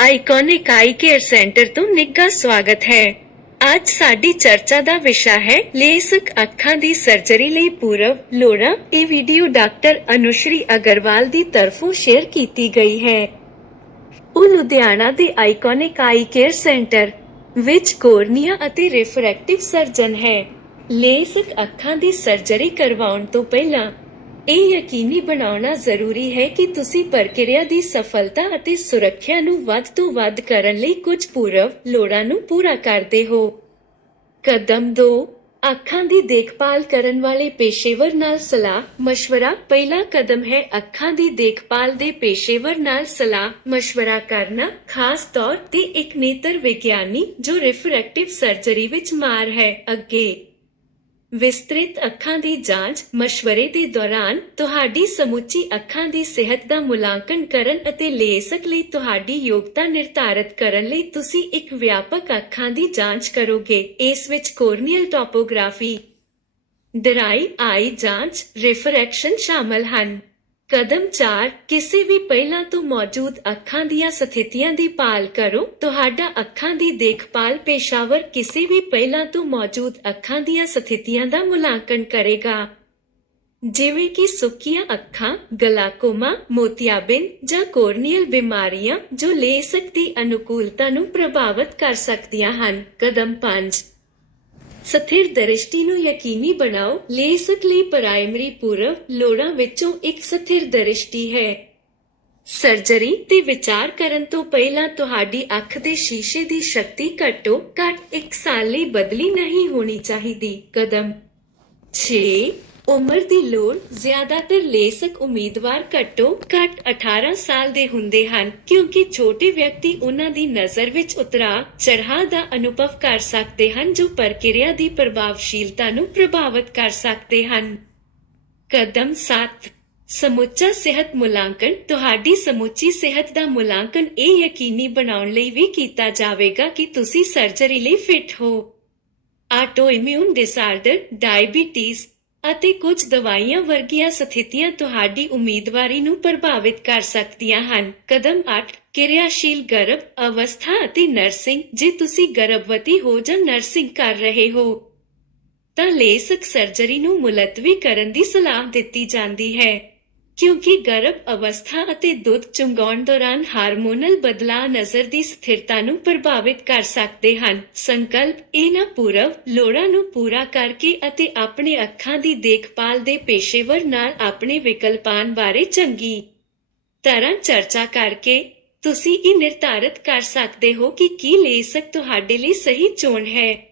Iconic ਆਈ care centre ਤੋਂ ਨਿੱਘਾ ਸਵਾਗਤ ਹੈ। ਅੱਜ ਸਾਡੀ ਚਰਚਾ ਦਾ ਵਿਸ਼ਾ ਹੈ ਲੇਸਕ ਅੱਖਾਂ ਦੀ ਸਰਜਰੀ ਲਈ ਪੂਰਵ। ਲੋੜਾ, ਇਹ ਵੀਡੀਓ ਡਾਕਟਰ ਅਨੁਸ਼ਰੀ ਅਗਰਵਾਲ ਦੀ ਤਰਫੋਂ ਸ਼ੇਅਰ ਕੀਤੀ ਗਈ ਹੈ। ਉਹ ਲੁਧਿਆਣਾ ਦੇ ਆਈਕੋਨਿਕ ਆਈ ਕੇਅਰ ਸੈਂਟਰ ਵਿੱਚ ਕੋਰਨੀਆ ਅਤੇ ਰਿਫਰੈਕਟਿਵ ਸਰਜਨ ਹੈ। ਲੇਸਕ ਅੱਖਾਂ ਦੀ ਸਰਜਰੀ ਕਰਵਾਉਣ ਤੋਂ ਪਹਿਲਾਂ ਇਹ ਯਕੀਨੀ ਬਣਾਉਣਾ ਜ਼ਰੂਰੀ ਹੈ ਕਿ ਤੁਸੀਂ ਪ੍ਰਕਿਰਿਆ ਦੀ ਸਫਲਤਾ ਅਤੇ ਸੁਰੱਖਿਆ ਨੂੰ ਵੱਧ ਤੋਂ ਵੱਧ ਕਰਨ ਲਈ ਕੁਝ ਪੂਰਵ ਲੋੜਾਂ ਨੂੰ ਪੂਰਾ ਕਰਦੇ ਹੋ ਕਦਮ 2 ਅੱਖਾਂ ਦੀ ਦੇਖਭਾਲ ਕਰਨ ਵਾਲੇ ਪੇਸ਼ੇਵਰ ਨਾਲ ਸਲਾਹ مشورہ ਪਹਿਲਾ ਕਦਮ ਹੈ ਅੱਖਾਂ ਦੀ ਦੇਖਭਾਲ ਦੇ ਪੇਸ਼ੇਵਰ ਨਾਲ ਸਲਾਹ مشورہ ਕਰਨਾ ਖਾਸ ਤੌਰ ਤੇ ਇੱਕ ਨੇਤਰ ਵਿਗਿਆਨੀ ਜੋ ਰਿਫਰੈਕਟਿਵ ਸਰਜਰੀ ਵਿੱਚ ਮਾਰ ਹੈ ਅੱਗੇ ਵਿਸਤ੍ਰਿਤ ਅੱਖਾਂ ਦੀ ਜਾਂਚ ਮਸ਼ਵਰੇ ਦੇ ਦੌਰਾਨ ਤੁਹਾਡੀ ਸਮੁੱਚੀ ਅੱਖਾਂ ਦੀ ਸਿਹਤ ਦਾ ਮੁਲਾਂਕਣ ਕਰਨ ਅਤੇ ਲੇਸਕ ਲਈ ਤੁਹਾਡੀ ਯੋਗਤਾ ਨਿਰਧਾਰਤ ਕਰਨ ਲਈ ਤੁਸੀਂ ਇੱਕ ਵਿਆਪਕ ਅੱਖਾਂ ਦੀ ਜਾਂਚ ਕਰੋਗੇ। ਇਸ ਵਿੱਚ ਕੋਰਨੀਅਲ ਟੋਪੋਗ੍ਰਾਫੀ ਡਰਾਈ ਆਈ ਜਾਂਚ, ਰਿਫਰੈਕਸ਼ਨ ਸ਼ਾਮਲ ਹਨ। ਕਦਮ 4 ਕਿਸੇ ਵੀ ਪਹਿਲਾਂ ਤੋਂ ਮੌਜੂਦ ਅੱਖਾਂ ਦੀਆਂ ਸਥਿਤੀਆਂ ਦੀ ਭਾਲ ਕਰੋ। ਤੁਹਾਡਾ ਅੱਖਾਂ ਦੀ ਦੇਖਭਾਲ ਪੇਸ਼ਾਵਰ ਕਿਸੇ ਵੀ ਪਹਿਲਾਂ ਤੋਂ ਮੌਜੂਦ ਅੱਖਾਂ ਦੀਆਂ ਸਥਿਤੀਆਂ ਦਾ ਮੁਲਾਂਕਣ ਕਰੇਗਾ। ਜਿਵੇਂ ਕਿ ਸੁੱਕੀਆਂ ਅੱਖਾਂ, ਗਲਾਕੋਮਾ ਮੋਤੀਆਬਿੰਦ ਜਾਂ ਕੋਰਨੀਅਲ ਬਿਮਾਰੀਆਂ ਜੋ ਲੇਸਕ ਦੀ ਅਨੁਕੂਲਤਾ ਨੂੰ ਪ੍ਰਭਾਵਿਤ ਕਰ ਸਕਦੀਆਂ ਹਨ। ਕਦਮ 5 ਸਥਿਰ ਦ੍ਰਿਸ਼ਟੀ ਨੂੰ ਯਕੀਨੀ ਬਣਾਓ। ਲੇਸਕ ਲਈ ਪ੍ਰਾਇਮਰੀ ਪੂਰਵ ਲੋੜਾਂ ਵਿੱਚੋਂ ਇੱਕ ਸਥਿਰ ਦ੍ਰਿਸ਼ਟੀ ਹੈ। ਸਰਜਰੀ ਤੇ ਵਿਚਾਰ ਕਰਨ ਤੋਂ ਪਹਿਲਾਂ ਤੁਹਾਡੀ ਅੱਖ ਦੇ ਸ਼ੀਸ਼ੇ ਦੀ ਸ਼ਕਤੀ ਘੱਟੋ ਘੱਟ 1 ਸਾਲ ਲਈ ਬਦਲੀ ਨਹੀਂ ਹੋਣੀ ਚਾਹੀਦੀ। ਕਦਮ 6 ਉਮਰ ਦੀ ਲੋੜ ਜ਼ਿਆਦਾਤਰ ਲੇਸਕ ਉਮੀਦਵਾਰ ਘੱਟੋ ਘੱਟ 18 ਸਾਲ ਦੇ ਹੁੰਦੇ ਹਨ, ਕਿਉਂਕਿ ਛੋਟੇ ਵਿਅਕਤੀ ਉਹਨਾਂ ਦੀ ਨਜ਼ਰ ਵਿੱਚ ਉਤਰਾਅ, ਚੜ੍ਹਾਅ ਦਾ ਅਨੁਭਵ ਕਰ ਸਕਦੇ ਹਨ, ਜੋ ਪ੍ਰਕਿਰਿਆ ਦੀ ਪ੍ਰਭਾਵਸ਼ੀਲਤਾ ਨੂੰ ਪ੍ਰਭਾਵਿਤ ਕਰ ਸਕਦੇ ਹਨ। ਕਦਮ 7 ਸਮੁੱਚਾ ਸਿਹਤ ਮੁਲਾਂਕਣ। ਤੁਹਾਡੀ ਸਮੁੱਚੀ ਸਿਹਤ ਦਾ ਮੁਲਾਂਕਣ ਇਹ ਯਕੀਨੀ ਬਣਾਉਣ ਲਈ ਵੀ ਕੀਤਾ ਜਾਵੇਗਾ ਕਿ ਤੁਸੀਂ ਸਰਜਰੀ ਲਈ ਫਿਟ ਹੋ। ਆਟੋਇਮਿਊਨ ਡਿਸਆਰਡਰ ਡਾਇਬੀਟੀਜ਼ ਅਤੇ ਕੁਝ ਦਵਾਈਆਂ ਵਰਗੀਆਂ ਸਥਿਤੀਆਂ ਤੁਹਾਡੀ ਉਮੀਦਵਾਰੀ ਨੂੰ ਪ੍ਰਭਾਵਿਤ ਕਰ ਸਕਦੀਆਂ ਹਨ। ਕਦਮ 8 ਕਿਰਿਆਸ਼ੀਲ ਗਰਭ, ਅਵਸਥਾ ਅਤੇ ਨਰਸਿੰਗ। ਜੇ ਤੁਸੀਂ ਗਰਭਵਤੀ ਹੋ ਜਾਂ ਨਰਸਿੰਗ ਕਰ ਰਹੇ ਹੋ, ਤਾਂ ਲੇਸਕ ਸਰਜਰੀ ਨੂੰ ਮੁਲਤਵੀ ਕਰਨ ਦੀ ਸਲਾਹ ਦਿੱਤੀ ਜਾਂਦੀ ਹੈ। ਕਿਉਂਕਿ ਗਰਭ ਅਵਸਥਾ ਅਤੇ ਦੁੱਧ ਚੁੰਗਾਉਣ ਦੌਰਾਨ ਹਾਰਮੋਨਲ ਬਦਲਾਅ ਨਜ਼ਰ ਦੀ ਸਥਿਰਤਾ ਨੂੰ ਪ੍ਰਭਾਵਿਤ ਕਰ ਸਕਦੇ ਹਨ। ਸੰਕਲਪ ਇਹਨਾਂ ਪੂਰਵ ਲੋੜਾਂ ਨੂੰ ਪੂਰਾ ਕਰਕੇ ਅਤੇ ਆਪਣੇ ਅੱਖਾਂ ਦੀ ਦੇਖਭਾਲ ਦੇ ਪੇਸ਼ੇਵਰ ਨਾਲ ਆਪਣੇ ਵਿਕਲਪਾਂ ਬਾਰੇ ਚੰਗੀ ਤਰ੍ਹਾਂ ਚਰਚਾ ਕਰਕੇ ਤੁਸੀਂ ਇਹ ਨਿਰਧਾਰਤ ਕਰ ਸਕਦੇ ਹੋ ਕਿ ਕੀ ਲੇਸਕ ਤੁਹਾਡੇ ਲਈ ਸਹੀ ਚੋਣ ਹੈ।